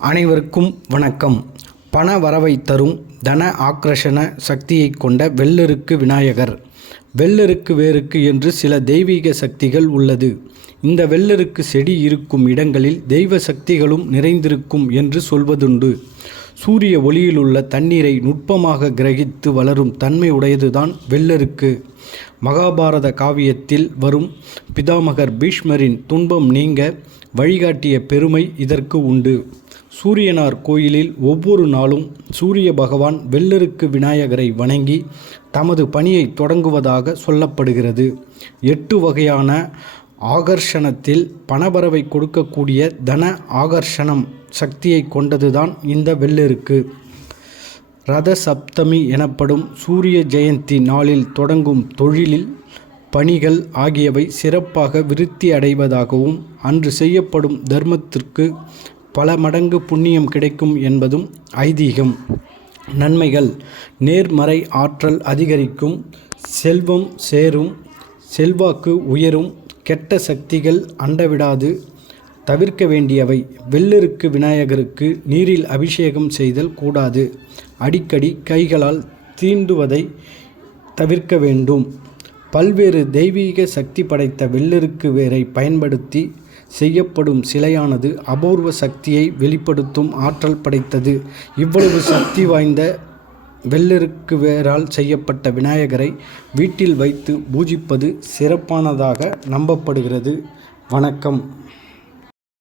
அனைவருக்கும் வணக்கம். பண வரவை தரும் தன ஆக்ரஷண சக்தியை கொண்ட வெள்ளெருக்கு விநாயகர். வெள்ளெருக்கு வேருக்கு என்று சில தெய்வீக சக்திகள் உள்ளது. இந்த வெள்ளெருக்கு செடி இருக்கும் இடங்களில் தெய்வ சக்திகளும் நிறைந்திருக்கும் என்று சொல்வதுண்டு. சூரிய ஒளியிலுள்ள தண்ணீரை நுட்பமாக கிரகித்து வளரும் தன்மை உடையதுதான் வெள்ளெருக்கு. மகாபாரத காவியத்தில் வரும் பிதாமகர் பீஷ்மரின் துன்பம் நீங்க வழிகாட்டிய பெருமை இதற்கு உண்டு. சூரியனார் கோயிலில் ஒவ்வொரு நாளும் சூரிய பகவான் வெள்ளெருக்கு விநாயகரை வணங்கி தமது பணியை தொடங்குவதாக சொல்லப்படுகிறது. எட்டு வகையான ஆகர்ஷணத்தில் பணபரவை கொடுக்கக்கூடிய தன ஆகர்ஷணம் சக்தியை கொண்டதுதான் இந்த வெள்ளெருக்கு. ரத சப்தமி எனப்படும் சூரிய ஜெயந்தி நாளில் தொடங்கும் தொழிலில் பணிகள் ஆகியவை சிறப்பாக விருத்தி அடைவதாகவும் அன்று செய்யப்படும் தர்மத்திற்கு பல மடங்கு புண்ணியம் கிடைக்கும் என்பதும் ஐதீகம். நன்மைகள். நேர்மறை ஆற்றல் அதிகரிக்கும் செல்வம் சேரும் செல்வாக்கு உயரும் கெட்ட சக்திகள் அண்டவிடாது தவிர்க்க வேண்டியவை. வெள்ளெருக்கு விநாயகருக்கு நீரில் அபிஷேகம் செய்தல் கூடாது. அடிக்கடி கைகளால் தீண்டுவதை தவிர்க்க வேண்டும். பல்வேறு தெய்வீக சக்தி படைத்த வெள்ளெருக்கு வேரை பயன்படுத்தி செய்யப்படும் சிலையானது அபூர்வ சக்தியை வெளிப்படுத்தும் ஆற்றல் படைத்தது. இவ்வளவு சக்தி வாய்ந்த வெள்ளருக்கு வேரால் செய்யப்பட்ட விநாயகரை வீட்டில் வைத்து பூஜிப்பது சிறப்பானதாக நம்பப்படுகிறது. வணக்கம்.